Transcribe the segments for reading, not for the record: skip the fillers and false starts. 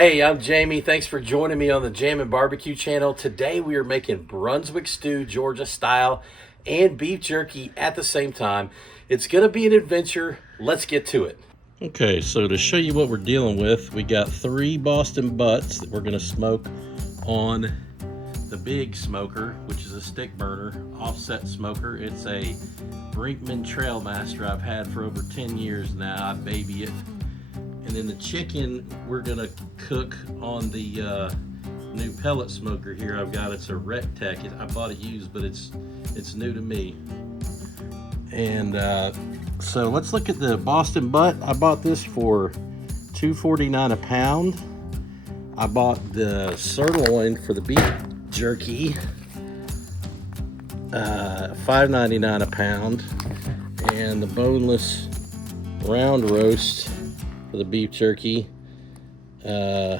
Hey, I'm Jamie. Thanks for joining me on the Jam and Barbecue channel. Today we are making Brunswick Stew, Georgia style, and beef jerky at the same time. It's going to be an adventure. Let's get to it. Okay, so to show you what we're dealing with, we got 3 Boston butts that we're going to smoke on the big smoker, which is a stick burner offset smoker. It's a Brinkman Trailmaster I've had for over 10 years now. I baby it. And then the chicken we're gonna cook on the new pellet smoker here I've got. It's a Rectech. I bought it used, but it's new to me. And so let's look at the Boston butt. I bought this for $2.49 a pound. I bought the sirloin for the beef jerky, $5.99 a pound, and the boneless round roast for the beef jerky, $5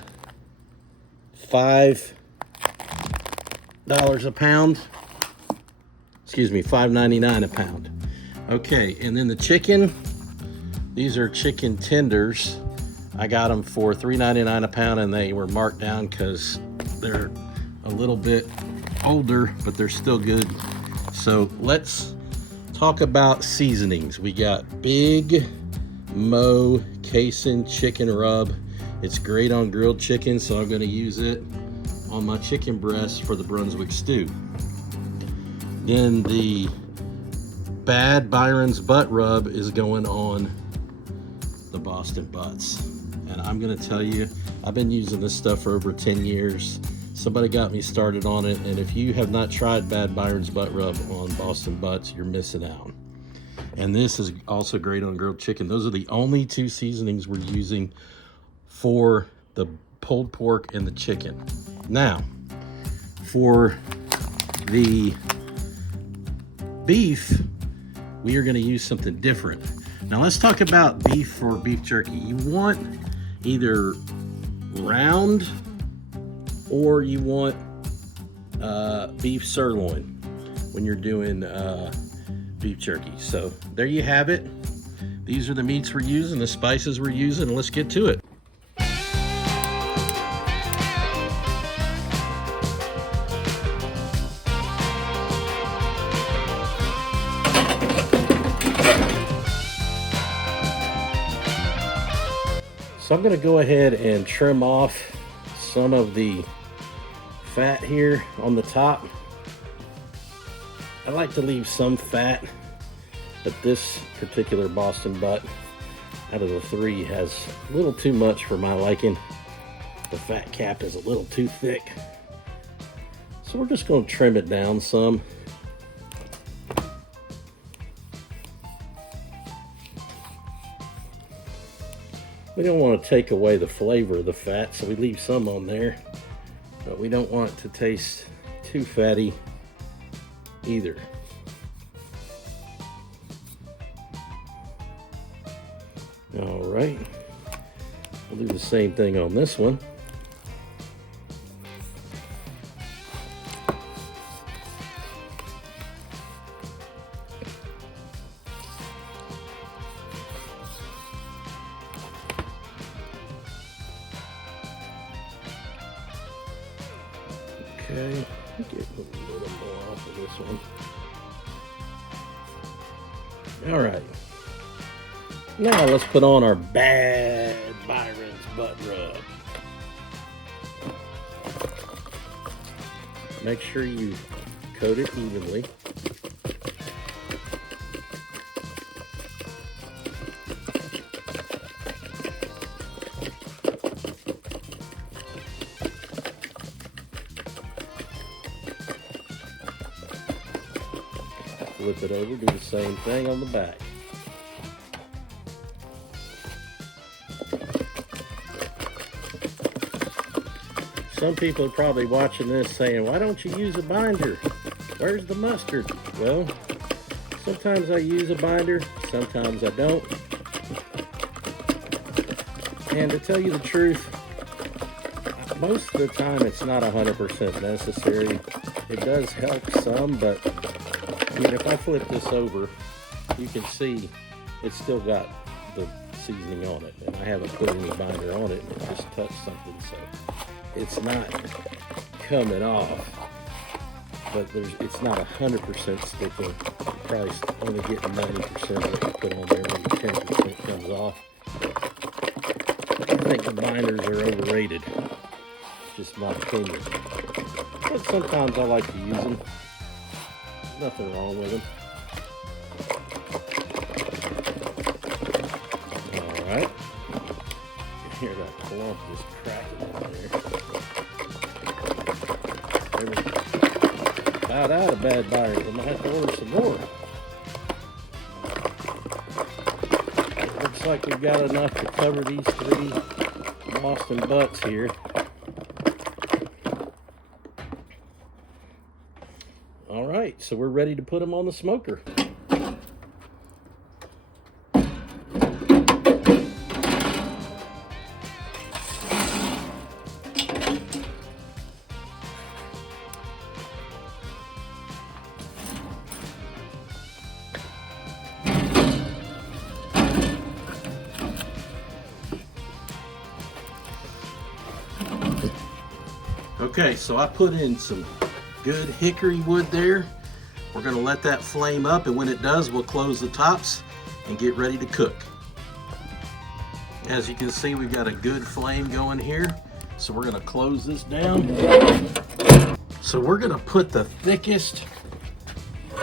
a pound. Excuse me, $5.99 a pound. Okay, and then the chicken. These are chicken tenders. I got them for $3.99 a pound, and they were marked down because they're a little bit older, but they're still good. So let's talk about seasonings. We got Big Mo Casein chicken rub. It's great on grilled chicken, so I'm going to use it on my chicken breast for the Brunswick stew. Then the Bad Byron's butt rub is going on the Boston butts. And I'm going to tell you, I've been using this stuff for over 10 years. Somebody got me started on it, and if you have not tried Bad Byron's butt rub on Boston butts, you're missing out. And this is also great on grilled chicken. Those are the only 2 seasonings we're using for the pulled pork and the chicken. Now, for the beef, we are going to use something different. Now, let's talk about beef for beef jerky. You want either round or you want beef sirloin when you're doing beef jerky. So there you have it. These are the meats we're using, the spices we're using, and let's get to it. So I'm going to go ahead and trim off some of the fat here on the top. I like to leave some fat, but this particular Boston butt out of the 3 has a little too much for my liking. The fat cap is a little too thick. So we're just going to trim it down some. We don't want to take away the flavor of the fat, so we leave some on there, but we don't want it to taste too fatty either. All right, we'll do the same thing on this one. Okay, get a little more off of this one. All right. Now let's put on our Bad Byron's butt rub. Make sure you coat it evenly. Flip it over, do the same thing on the back. Some people are probably watching this saying, why don't you use a binder? Where's the mustard? Well, sometimes I use a binder, sometimes I don't. And to tell you the truth, most of the time it's not 100% necessary. It does help some, but I mean, if I flip this over, you can see it's still got the seasoning on it, and I haven't put any binder on it, and it just touched something, so it's not coming off, but it's not 100% sticking. You're probably only getting 90% of what you put on there when the 10% comes off. I think the binders are overrated. It's just my opinion. But sometimes I like to use them. Nothing wrong with them. Alright. You hear that clump just cracking in there. There we go. About out of bad binders. I'm going to have to order some more. Looks like we've got enough to cover these 3 Boston butts here. All right, so we're ready to put them on the smoker. Okay, so I put in some good hickory wood there. We're gonna let that flame up, and when it does, we'll close the tops and get ready to cook. As you can see, we've got a good flame going here. So we're gonna close this down. So we're gonna put the thickest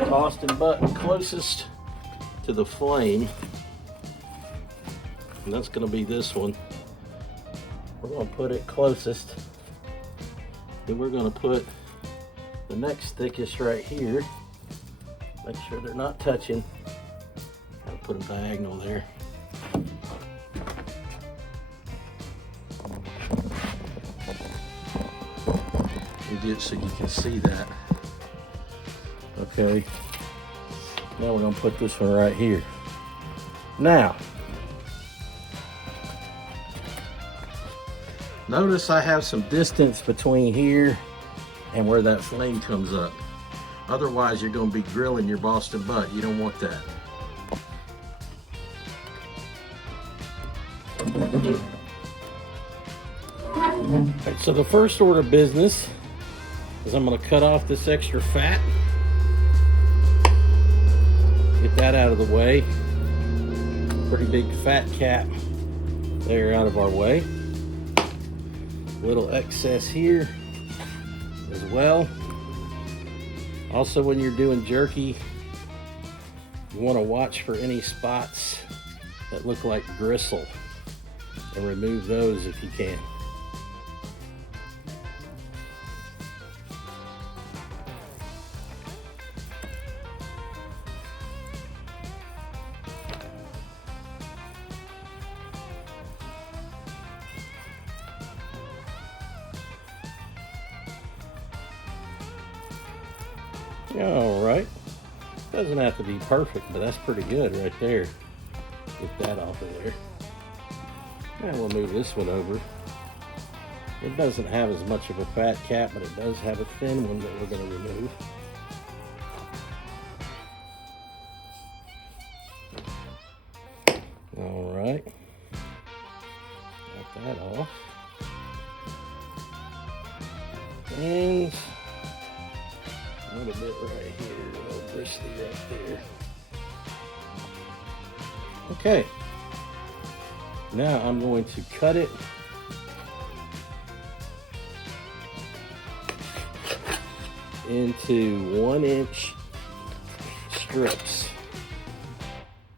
Boston butt closest to the flame. And that's gonna be this one. We're gonna put it closest. Then we're gonna put the next thickest right here. Make sure they're not touching. I'll put a diagonal there. And do it so you can see that. Okay. Now we're gonna put this one right here. Now, notice I have some distance between here and where that flame comes up. Otherwise, you're going to be grilling your Boston butt. You don't want that. Right, so the first order of business is I'm going to cut off this extra fat. Get that out of the way. Pretty big fat cap there out of our way. Little excess here as well. Also, when you're doing jerky, you want to watch for any spots that look like gristle and remove those if you can. All right, doesn't have to be perfect, but that's pretty good right there. Get that off of there. And we'll move this one over. It doesn't have as much of a fat cap, but it does have a thin one that we're going to remove. All right, got that off. And a little bit right here, a little bristly right there. Okay, now I'm going to cut it into 1-inch strips.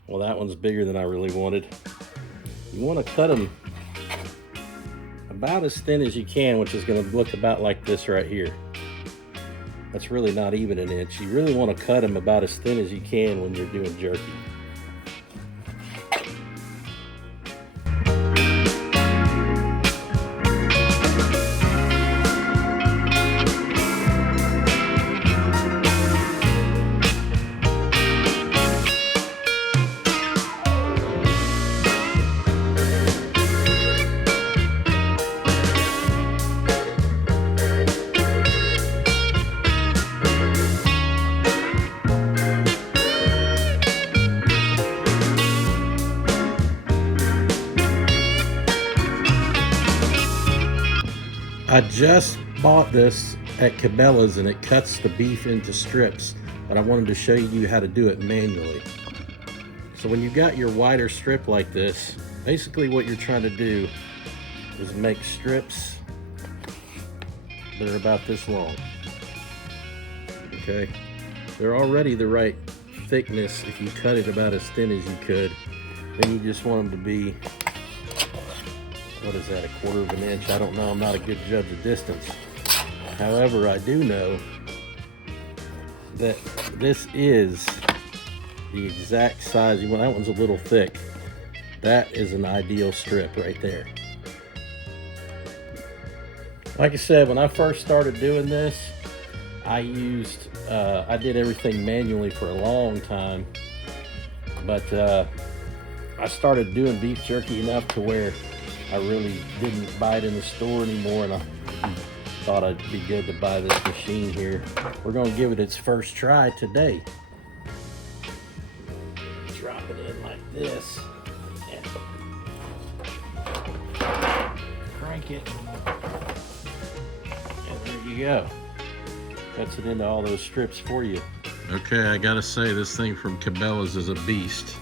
Well, that one's bigger than I really wanted. You want to cut them about as thin as you can, which is going to look about like this right here. That's really not even an inch. You really want to cut them about as thin as you can when you're doing jerky. I just bought this at Cabela's and it cuts the beef into strips, but I wanted to show you how to do it manually. So when you got your wider strip like this, basically what you're trying to do is make strips that are about this long. Okay, they're already the right thickness if you cut it about as thin as you could. Then you just want them to be, what is that, 1/4 of an inch? I don't know, I'm not a good judge of distance. However, I do know that this is the exact size. Well, that one's a little thick. That is an ideal strip right there. Like I said, when I first started doing this, I did everything manually for a long time, but I started doing beef jerky enough to where I really didn't buy it in the store anymore, and I thought it'd be good to buy this machine here. We're gonna give it its first try today. Drop it in like this, and crank it, and there you go. Cuts it into all those strips for you. Okay, I gotta say, this thing from Cabela's is a beast.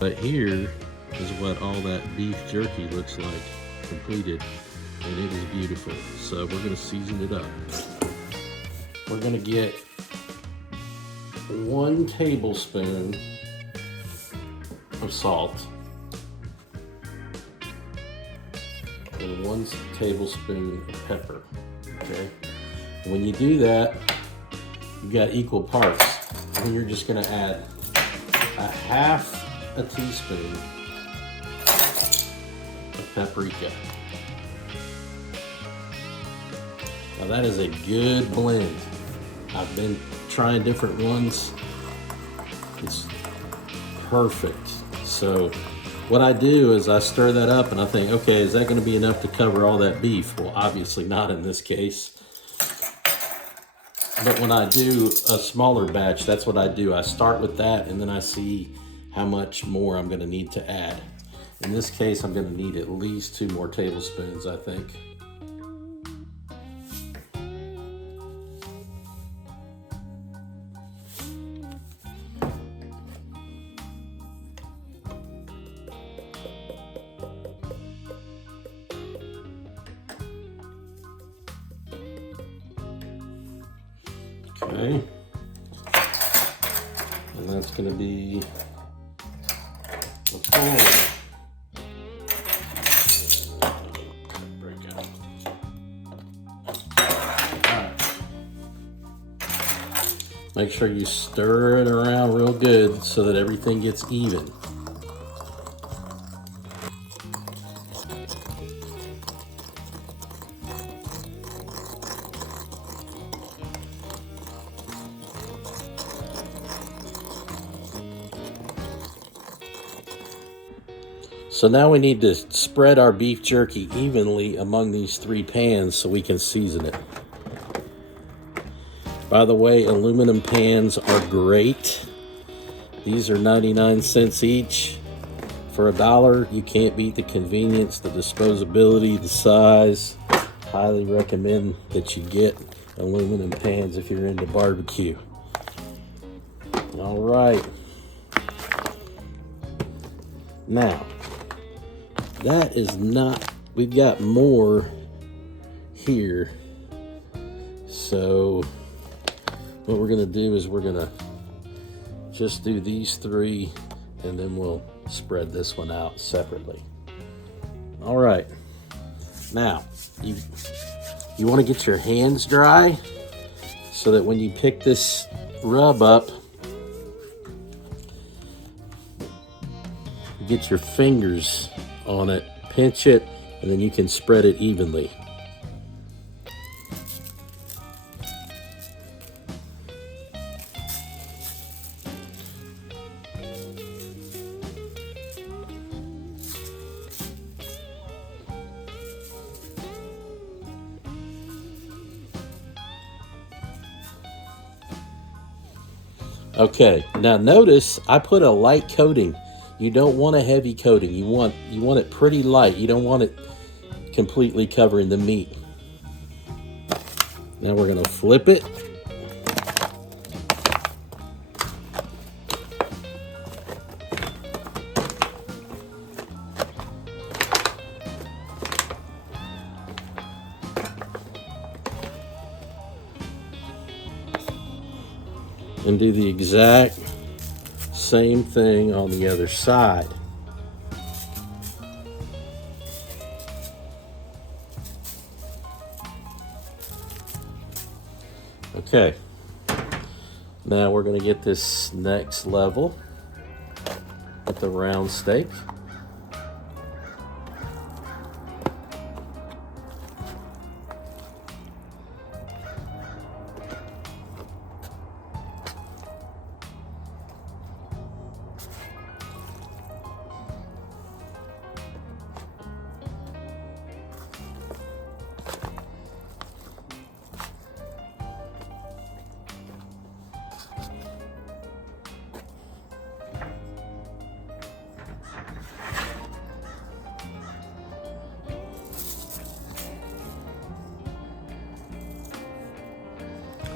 But here is what all that beef jerky looks like completed, and it is beautiful. So we're gonna season it up. We're gonna get 1 tablespoon of salt and 1 tablespoon of pepper. Okay. When you do that, you got equal parts. And you're just gonna add 1/2 a teaspoon of paprika. Now that is a good blend. I've been trying different ones. It's perfect. So what I do is I stir that up and I think, okay, is that gonna be enough to cover all that beef? Well, obviously not in this case. But when I do a smaller batch, that's what I do. I start with that and then I see how much more I'm gonna need to add. In this case, I'm gonna need at least 2 more tablespoons, I think. Okay, and that's going to be a full. Break out. All right. Make sure you stir it around real good so that everything gets even. So now we need to spread our beef jerky evenly among these 3 pans so we can season it. By the way, aluminum pans are great. These are 99 cents each. For $1, you can't beat the convenience, the disposability, the size. Highly recommend that you get aluminum pans if you're into barbecue. All right. Now, that is not, we've got more here. So what we're gonna do is we're gonna just do these 3 and then we'll spread this one out separately. All right, now you wanna get your hands dry so that when you pick this rub up, you get your fingers on it, pinch it, and then you can spread it evenly. Okay, now notice I put a light coating. You don't want a heavy coating. You want it pretty light. You don't want it completely covering the meat. Now we're gonna flip it. And do the exact same thing on the other side. Okay, now we're going to get this next level with the round steak.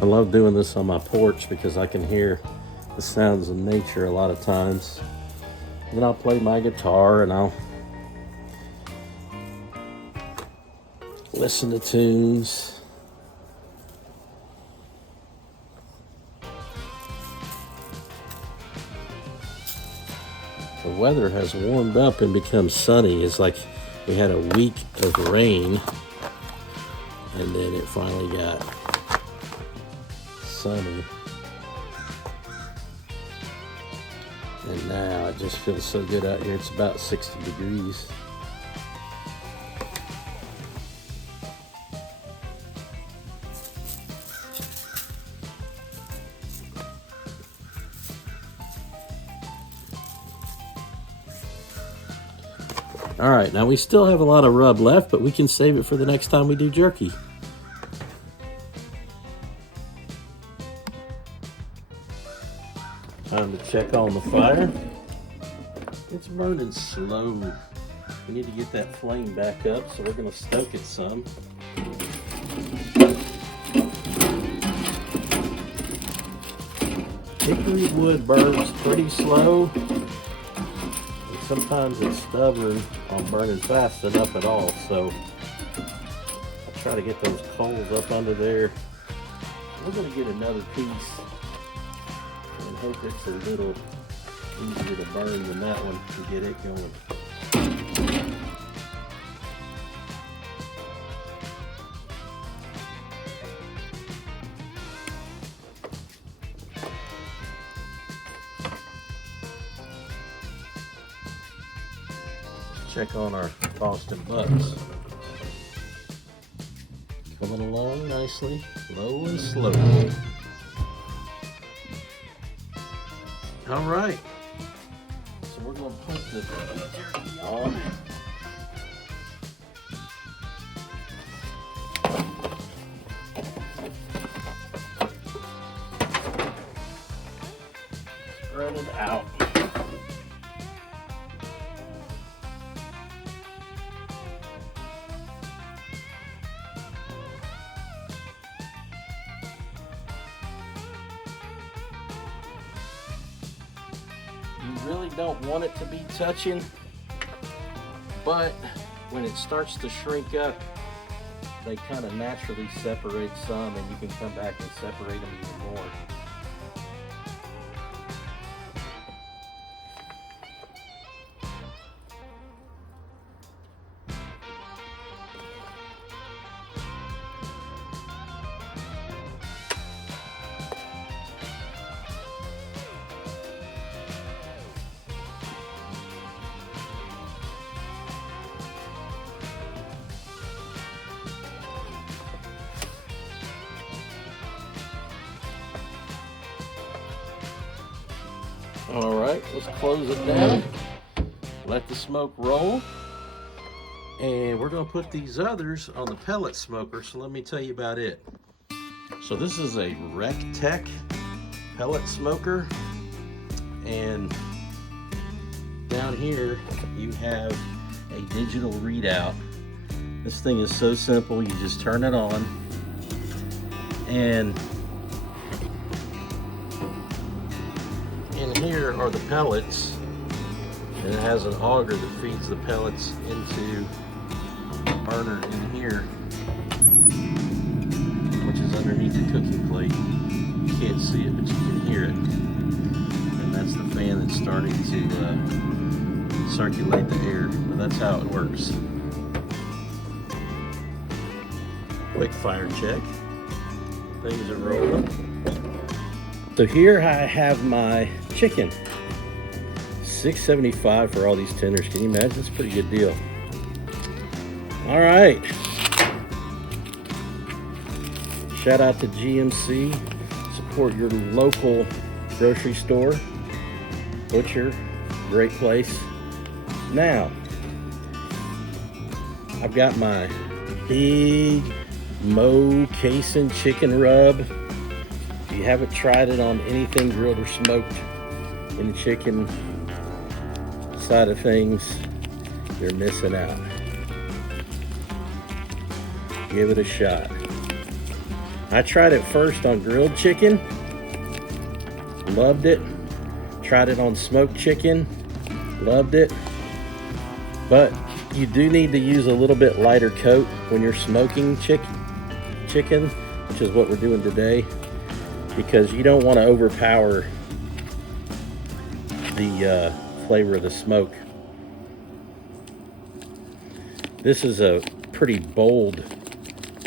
I love doing this on my porch because I can hear the sounds of nature a lot of times. Then I'll play my guitar and I'll listen to tunes. The weather has warmed up and become sunny. It's like we had a week of rain and then it finally got sunny. And now it just feels so good out here. It's about 60 degrees. All right, now we still have a lot of rub left, but we can save it for the next time we do jerky. Time to check on the fire. It's burning slow. We need to get that flame back up, so we're going to stoke it some. Hickory wood burns pretty slow. And sometimes it's stubborn on burning fast enough at all, so I'll try to get those coals up under there. We're going to get another piece. And hope it's a little easier to burn than that one to get it going. Check on our Boston butts. Coming along nicely, low and slowly. All right, so we're going to put the jerky on. Spread it out. You really don't want it to be touching, but when it starts to shrink up, they kind of naturally separate some, and you can come back and separate them even more. All right, let's close it down. Let the smoke roll. And we're gonna put these others on the pellet smoker, so let me tell you about it. So this is a RecTech pellet smoker. And down here, you have a digital readout. This thing is so simple, you just turn it on. And in here are the pellets, and it has an auger that feeds the pellets into a burner in here, which is underneath the cooking plate. You can't see it, but you can hear it. And that's the fan that's starting to circulate the air. But that's how it works. Quick fire check. Things are rolling. So here I have my chicken. $6.75 for all these tenders. Can you imagine? That's a pretty good deal. All right. Shout out to GMC. Support your local grocery store, butcher, great place. Now, I've got my big Mo Cason chicken rub. If you haven't tried it on anything grilled or smoked in the chicken side of things, you're missing out. Give it a shot. I tried it first on grilled chicken, loved it. Tried it on smoked chicken, loved it. But you do need to use a little bit lighter coat when you're smoking chicken, which is what we're doing today, because you don't want to overpower the flavor of the smoke. This is a pretty bold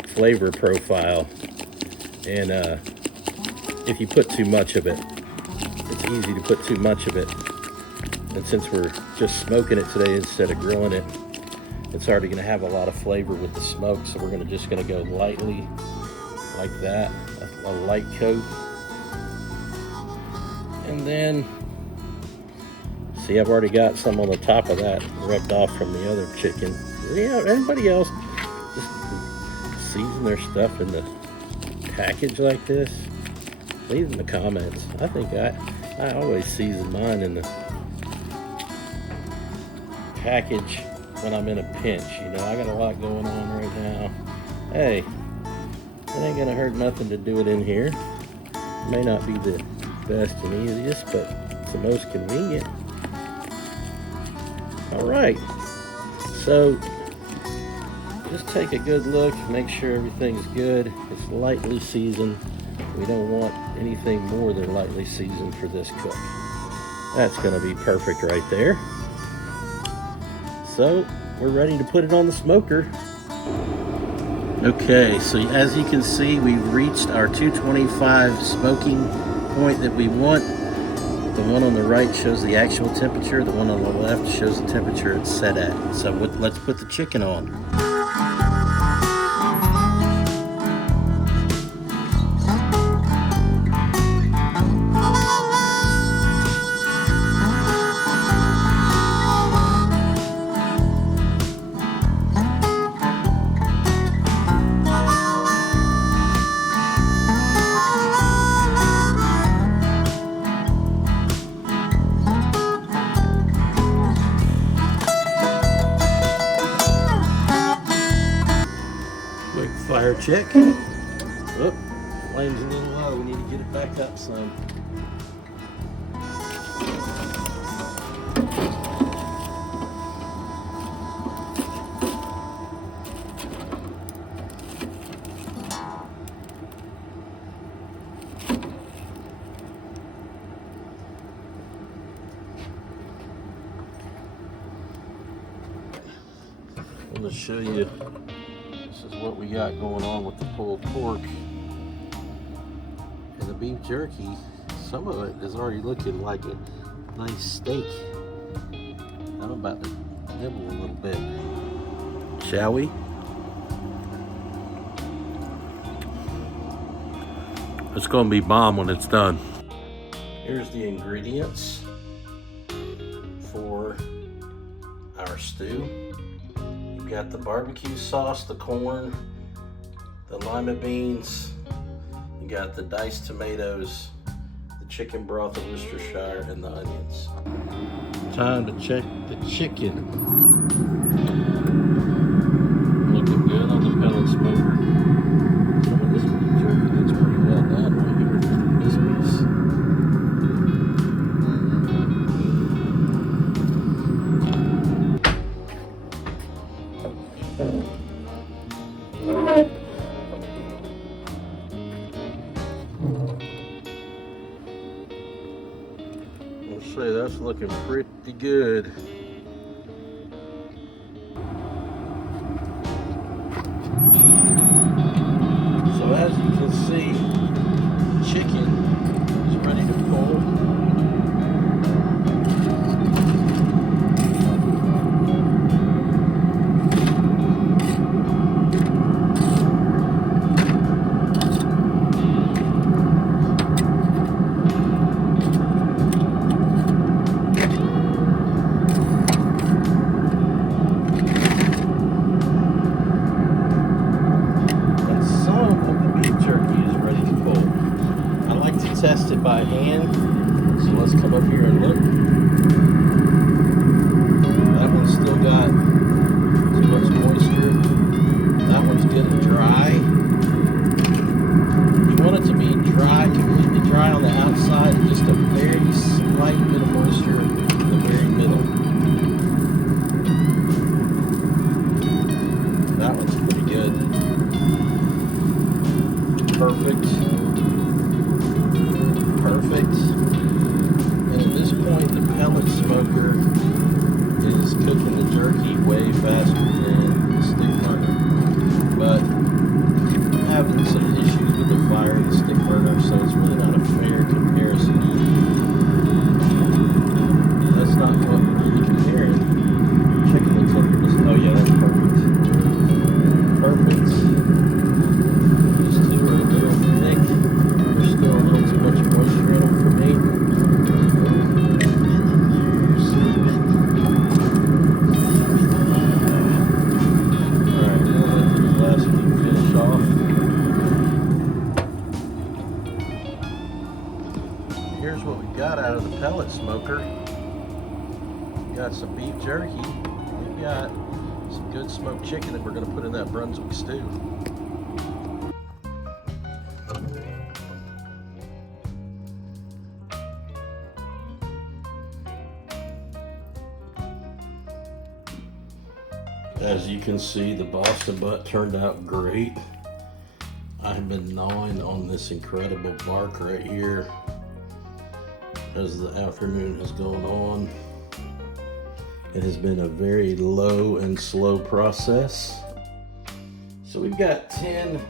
flavor profile, and if you put too much of it, it's easy to put too much of it. And since we're just smoking it today instead of grilling it, it's already going to have a lot of flavor with the smoke, so we're just going to go lightly like that, a light coat. And then, see, I've already got some on the top of that rubbed off from the other chicken. Yeah, everybody else just season their stuff in the package like this? Leave in the comments. I think I always season mine in the package when I'm in a pinch. You know, I got a lot going on right now. Hey, it ain't gonna hurt nothing to do it in here. It may not be the best and easiest, but it's the most convenient. All right, so just take a good look, make sure everything's good. It's lightly seasoned. We don't want anything more than lightly seasoned for this cook. That's gonna be perfect right there. So we're ready to put it on the smoker. Okay, so as you can see, we've reached our 225 smoking point that we want. The one on the right shows the actual temperature. The one on the left shows the temperature it's set at. So let's put the chicken on. Fire check. Oh, flame's a little low. We need to get it back up some. I'm going to show you. This is what we got going on with the pulled pork and the beef jerky. Some of it is already looking like a nice steak. I'm about to nibble a little bit. Shall we? It's going to be bomb when it's done. Here's the ingredients for our stew. Got the barbecue sauce, the corn, the lima beans, you got the diced tomatoes, the chicken broth of Worcestershire, and the onions. Time to check the chicken. Looking good on the pellet smoker. Some of this beef jerky looks stuff's looking pretty good. So as you can see, chicken is ready to pull. Test it by hand, so let's come up here and look. That one's still got too much moisture. That one's good and dry. You want it to be dry, completely dry on the outside, and just a very slight bit of moisture in the very middle. That one's pretty good. Perfect. Perfect. And at this point, the pellet smoker is cooking the jerky way faster than the stick burner. But I'm having some issues with the fire of the stick burner, so it's really not a fair comparison. That's not what we're really comparing. Checking the tenderness. Oh yeah, that's perfect. Perfect. These two are a little thick. There's still a little too much moisture in them for me. Alright, we'll let these last few finish off. Here's what we got out of the pellet smoker. We got some beef jerky. We got some good smoked chicken that we're going to put in that Brunswick stew. As you can see, the Boston butt turned out great. I've been gnawing on this incredible bark right here as the afternoon has gone on. It has been a very low and slow process. So we've got 10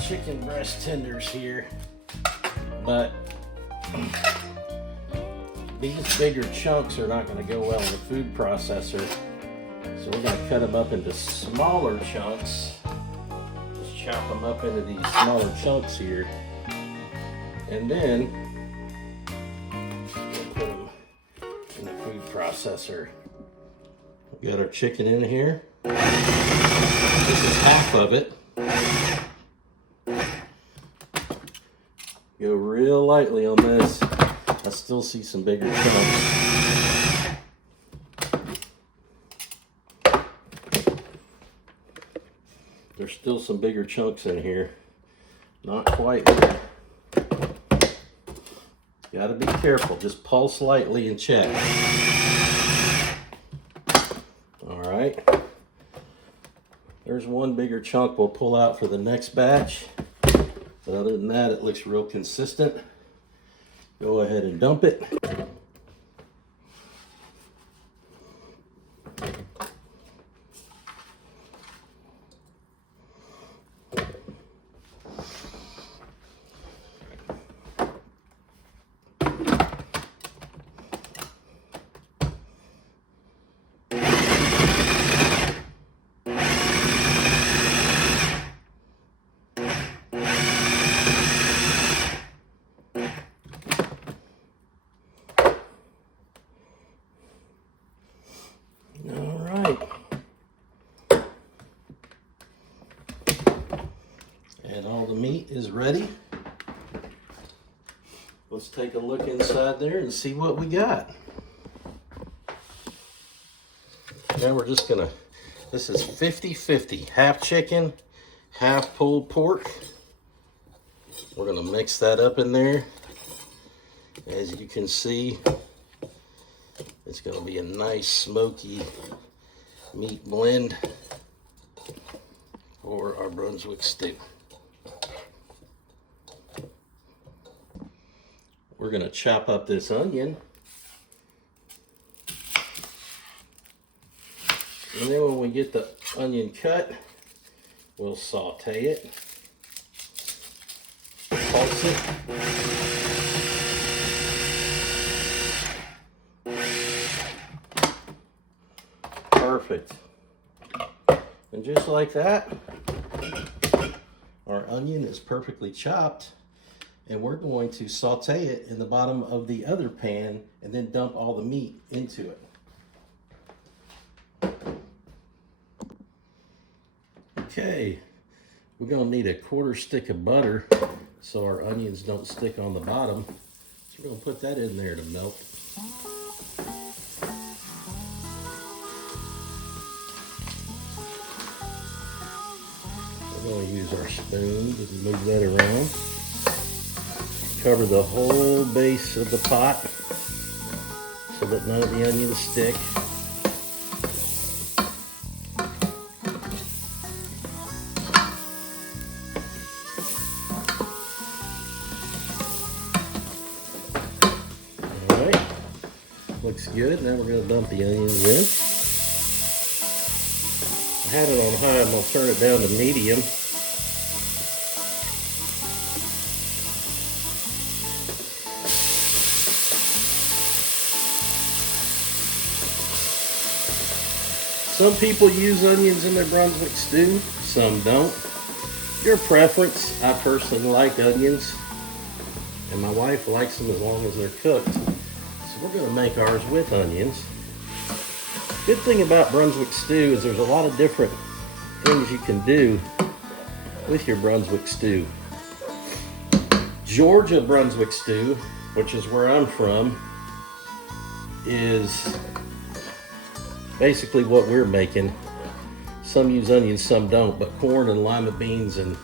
chicken breast tenders here, but these bigger chunks are not going to go well in the food processor. So we're going to cut them up into smaller chunks. Just chop them up into these smaller chunks here. And then we'll put them in the food processor. We got our chicken in here. This is half of it. Go real lightly on this. I still see some bigger chunks. There's still some bigger chunks in here. Not quite there. Gotta be careful. Just pulse lightly and check. Alright. There's one bigger chunk we'll pull out for the next batch. But other than that, it looks real consistent. Go ahead and dump it. And all the meat is ready. Let's take a look inside there and see what we got. Now we're just gonna, this is 50-50, half chicken, half pulled pork. We're gonna mix that up in there. As you can see, it's gonna be a nice smoky meat blend for our Brunswick stew. We're we're going to chop up this onion. And then when we get the onion cut, we'll saute it, pulse it. Perfect. And just like that, our onion is perfectly chopped, and we're going to saute it in the bottom of the other pan and then dump all the meat into it. Okay, we're going to need a 1/4 stick of butter so our onions don't stick on the bottom. So we're going to put that in there to melt. We're going to use our spoon to move that around. Cover the whole base of the pot so that none of the onions stick. Alright, looks good. Now we're going to dump the onions in. I had it on high, I'm going to turn it down to medium. Some people use onions in their Brunswick stew, some don't. Your preference. I personally like onions, and my wife likes them as long as they're cooked. So we're going to make ours with onions. Good thing about Brunswick stew is there's a lot of different things you can do with your Brunswick stew. Georgia Brunswick stew, which is where I'm from, is basically what we're making. Some use onions, some don't, but corn and lima beans and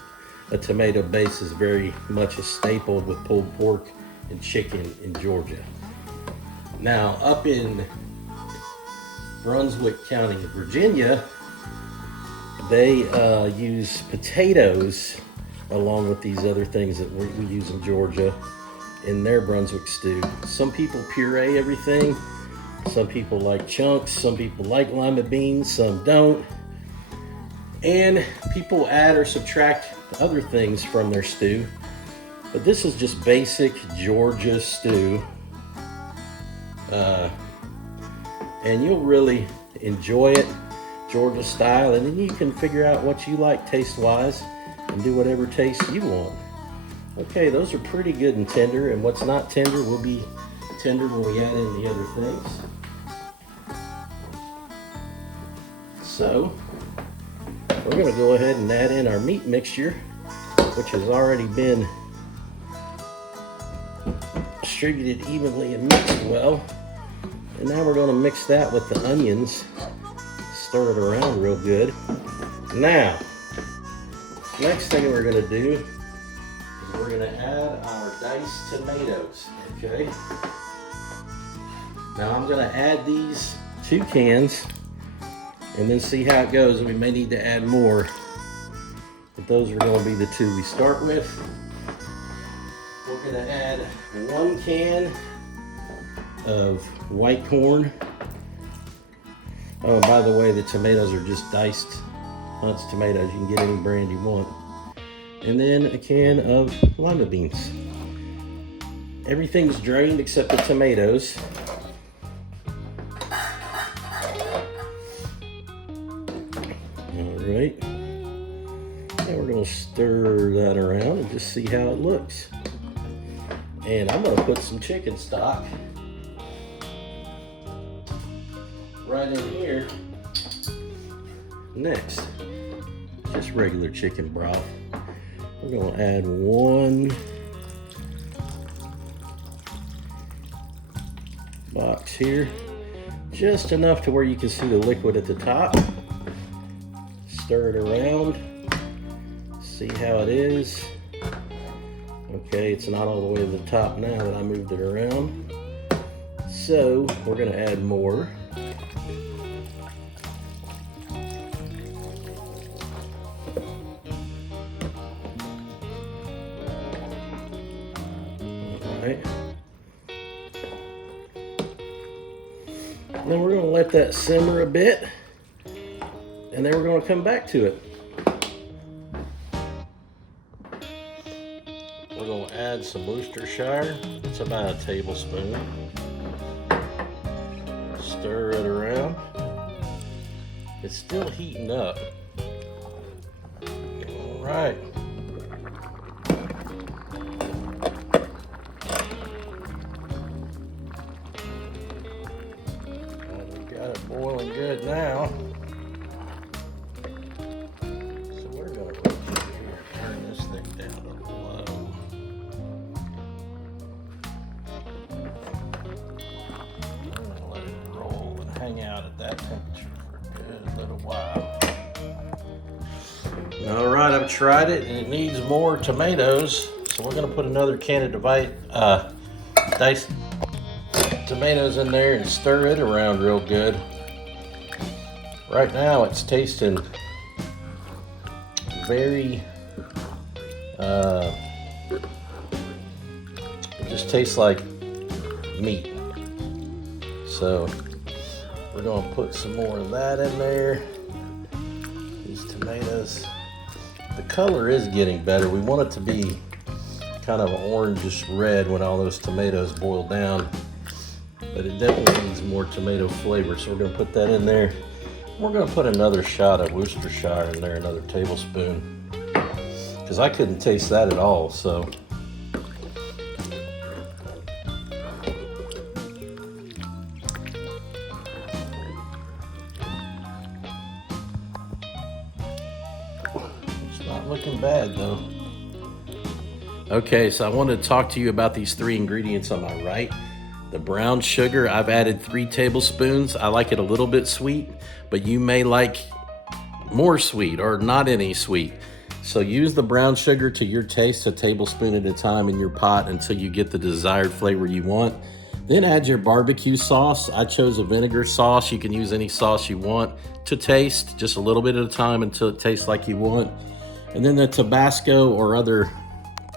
a tomato base is very much a staple with pulled pork and chicken in Georgia. Now, up in Brunswick County, Virginia, they use potatoes along with these other things that we use in Georgia in their Brunswick stew. Some people puree everything. Some people like chunks, some people like lima beans, some don't. And people add or subtract other things from their stew. But this is just basic Georgia stew. And you'll really enjoy it, Georgia style. And then you can figure out what you like taste-wise and do whatever taste you want. Okay, those are pretty good and tender. And what's not tender will be tender when we add in the other things. So, we're going to go ahead and add in our meat mixture, which has already been distributed evenly and mixed well. And now we're going to mix that with the onions, stir it around real good. Now, next thing we're going to do is we're going to add our diced tomatoes, okay? Now I'm going to add these 2 cans and then see how it goes. We may need to add more, but those are going to be the 2 we start with. We're going to add 1 can of white corn. Oh, by the way, the tomatoes are just diced Hunt's tomatoes. You can get any brand you want. And then a can of lima beans. Everything's drained except the tomatoes. Alright. And we're going to stir that around and just see how it looks. And I'm going to put some chicken stock right in here next. Just regular chicken broth. We're going to add 1 box here, just enough to where you can see the liquid at the top. Stir it around, see how it is. Okay, it's not all the way to the top now that I moved it around. So we're going to add more. Alright, Then we're gonna let that simmer a bit, and then we're gonna come back to it. We're gonna add some Worcestershire. It's about a tablespoon. Stir it around. It's still heating up. All right. Got it boiling good now. So we're going to turn this thing down to low. We're going to let it roll and hang out at that temperature for a good little while. All right, I've tried it and it needs more tomatoes. So we're going to put another can of diced tomatoes in there and stir it around real good. Right now it's tasting very it just tastes like meat. So we're going to put some more of that in there. These tomatoes, the color is getting better. We want it to be kind of orangish red when all those tomatoes boil down, but it definitely needs more tomato flavor. So we're going to put that in there. We're going to put another shot of Worcestershire in there, another tablespoon, because I couldn't taste that at all. So it's not looking bad though. Okay, so I wanted to talk to you about these 3 ingredients on my right. The brown sugar, I've added 3 tablespoons. I like it a little bit sweet, but you may like more sweet or not any sweet. So use the brown sugar to your taste, a tablespoon at a time in your pot until you get the desired flavor you want. Then add your barbecue sauce. I chose a vinegar sauce. You can use any sauce you want to taste, just a little bit at a time until it tastes like you want. And then the Tabasco or other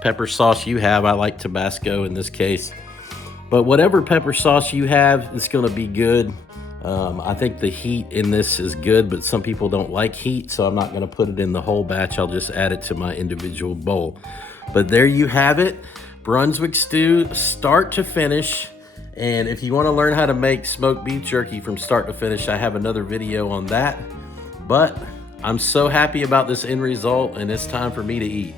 pepper sauce you have. I like Tabasco in this case. But whatever pepper sauce you have, it's gonna be good. I think the heat in this is good, but some people don't like heat, so I'm not gonna put it in the whole batch. I'll just add it to my individual bowl. But there you have it, Brunswick Stew, start to finish. And if you wanna learn how to make smoked beef jerky from start to finish, I have another video on that. But I'm so happy about this end result, and it's time for me to eat.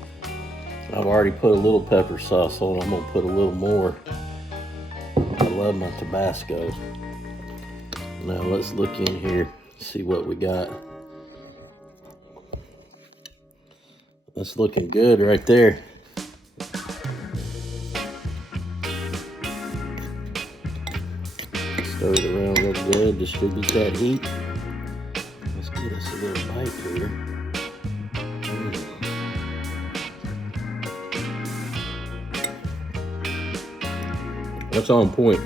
I've already put a little pepper sauce on. I'm gonna put a little more. I love my Tabasco. Now let's look in here, see what we got. That's looking good right there. Stir it around real good, distribute that heat. Let's get us a little bite here. That's on point.